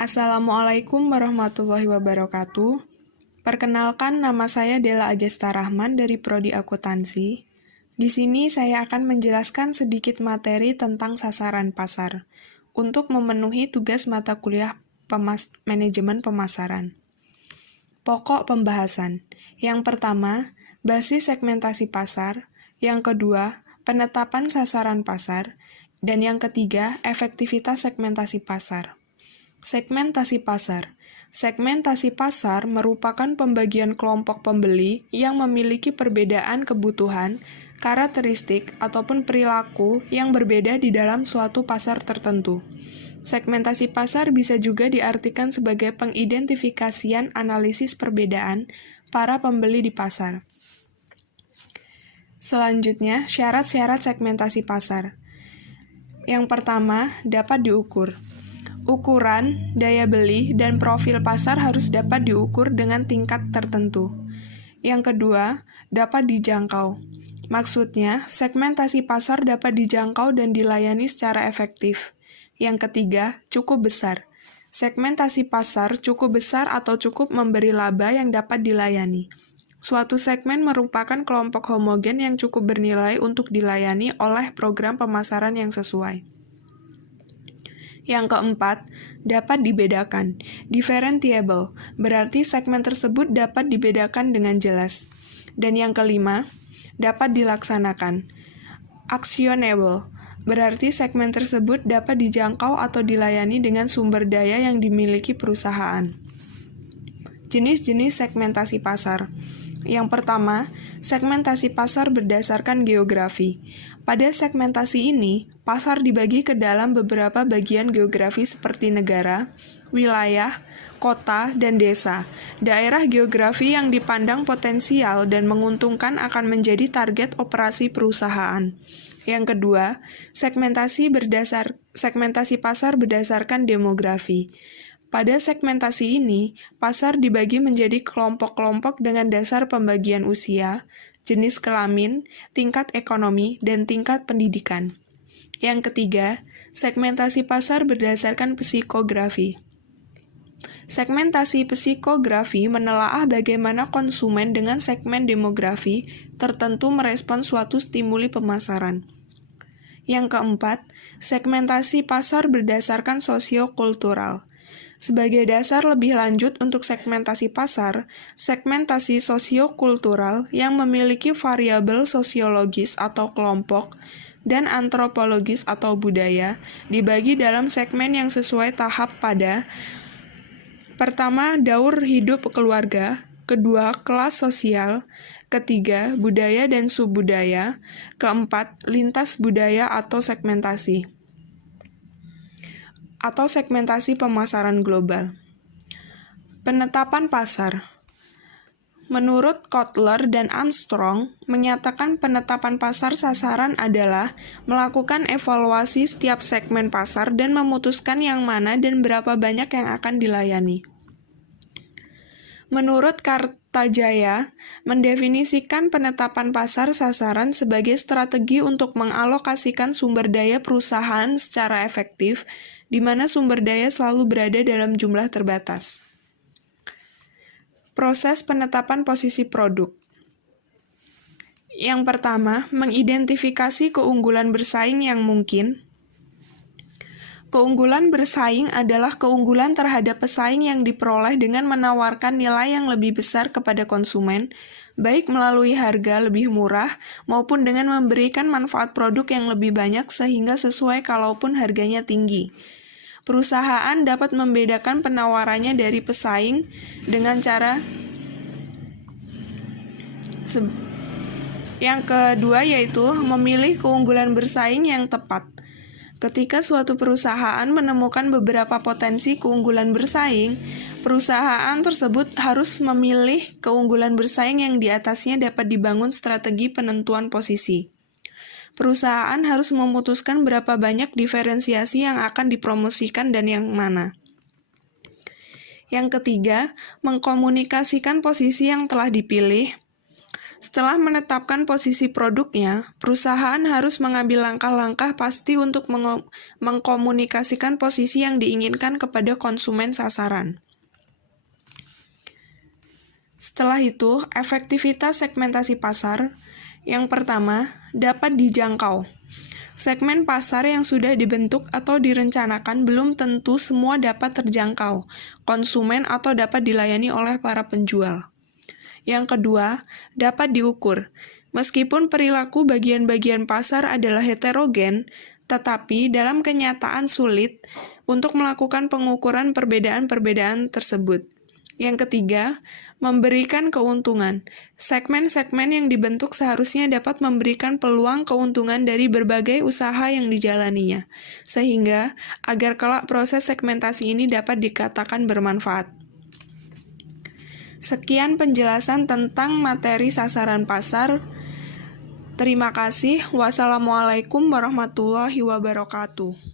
Assalamualaikum warahmatullahi wabarakatuh. Perkenalkan, nama saya Della Ajesta Rahman dari Prodi Akuntansi. Di sini saya akan menjelaskan sedikit materi tentang sasaran pasar untuk memenuhi tugas mata kuliah manajemen pemasaran. Pokok pembahasan. Yang pertama, basis segmentasi pasar. Yang kedua, penetapan sasaran pasar. Dan yang ketiga, efektivitas segmentasi pasar. Segmentasi pasar. Segmentasi pasar merupakan pembagian kelompok pembeli yang memiliki perbedaan kebutuhan, karakteristik, ataupun perilaku yang berbeda di dalam suatu pasar tertentu. Segmentasi pasar bisa juga diartikan sebagai pengidentifikasian analisis perbedaan para pembeli di pasar. Selanjutnya, syarat-syarat segmentasi pasar. Yang pertama, dapat diukur. Ukuran, daya beli, dan profil pasar harus dapat diukur dengan tingkat tertentu. Yang kedua, dapat dijangkau. Maksudnya, segmentasi pasar dapat dijangkau dan dilayani secara efektif. Yang ketiga, cukup besar. Segmentasi pasar cukup besar atau cukup memberi laba yang dapat dilayani. Suatu segmen merupakan kelompok homogen yang cukup bernilai untuk dilayani oleh program pemasaran yang sesuai. Yang keempat, dapat dibedakan. Differentiable, berarti segmen tersebut dapat dibedakan dengan jelas. Dan yang kelima, dapat dilaksanakan. Actionable, berarti segmen tersebut dapat dijangkau atau dilayani dengan sumber daya yang dimiliki perusahaan. Jenis-jenis segmentasi pasar. Yang pertama, segmentasi pasar berdasarkan geografi. Pada segmentasi ini, pasar dibagi ke dalam beberapa bagian geografi seperti negara, wilayah, kota, dan desa. Daerah geografi yang dipandang potensial dan menguntungkan akan menjadi target operasi perusahaan. Yang kedua, segmentasi pasar berdasarkan demografi. Pada segmentasi ini, pasar dibagi menjadi kelompok-kelompok dengan dasar pembagian usia, jenis kelamin, tingkat ekonomi, dan tingkat pendidikan. Yang ketiga, segmentasi pasar berdasarkan psikografi. Segmentasi psikografi menelaah bagaimana konsumen dengan segmen demografi tertentu merespon suatu stimuli pemasaran. Yang keempat, segmentasi pasar berdasarkan sosiokultural. Sebagai dasar lebih lanjut untuk segmentasi pasar, segmentasi sosiokultural yang memiliki variabel sosiologis atau kelompok dan antropologis atau budaya dibagi dalam segmen yang sesuai tahap pada: pertama, daur hidup keluarga; kedua, kelas sosial; ketiga, budaya dan subbudaya; keempat, lintas budaya atau segmentasi pemasaran global. Penetapan pasar. Menurut Kotler dan Armstrong, menyatakan penetapan pasar sasaran adalah melakukan evaluasi setiap segmen pasar dan memutuskan yang mana dan berapa banyak yang akan dilayani. Menurut Kartajaya, mendefinisikan penetapan pasar sasaran sebagai strategi untuk mengalokasikan sumber daya perusahaan secara efektif, di mana sumber daya selalu berada dalam jumlah terbatas. Proses penetapan posisi produk. Yang pertama, mengidentifikasi keunggulan bersaing yang mungkin. Keunggulan bersaing adalah keunggulan terhadap pesaing yang diperoleh dengan menawarkan nilai yang lebih besar kepada konsumen, baik melalui harga lebih murah maupun dengan memberikan manfaat produk yang lebih banyak sehingga sesuai kalaupun harganya tinggi. Perusahaan dapat membedakan penawarannya dari pesaing dengan cara yang kedua, yaitu memilih keunggulan bersaing yang tepat. Ketika suatu perusahaan menemukan beberapa potensi keunggulan bersaing, perusahaan tersebut harus memilih keunggulan bersaing yang di atasnya dapat dibangun strategi penentuan posisi. Perusahaan harus memutuskan berapa banyak diferensiasi yang akan dipromosikan dan yang mana. Yang ketiga, mengkomunikasikan posisi yang telah dipilih. Setelah menetapkan posisi produknya, perusahaan harus mengambil langkah-langkah pasti untuk mengkomunikasikan posisi yang diinginkan kepada konsumen sasaran. Setelah itu, efektivitas segmentasi pasar. Yang pertama, dapat dijangkau. Segmen pasar yang sudah dibentuk atau direncanakan belum tentu semua dapat terjangkau konsumen atau dapat dilayani oleh para penjual. Yang kedua, dapat diukur. Meskipun perilaku bagian-bagian pasar adalah heterogen, tetapi dalam kenyataan sulit untuk melakukan pengukuran perbedaan-perbedaan tersebut. Yang ketiga, memberikan keuntungan. Segmen-segmen yang dibentuk seharusnya dapat memberikan peluang keuntungan dari berbagai usaha yang dijalaninya, sehingga agar kelak proses segmentasi ini dapat dikatakan bermanfaat. Sekian penjelasan tentang materi sasaran pasar. Terima kasih. Wassalamualaikum warahmatullahi wabarakatuh.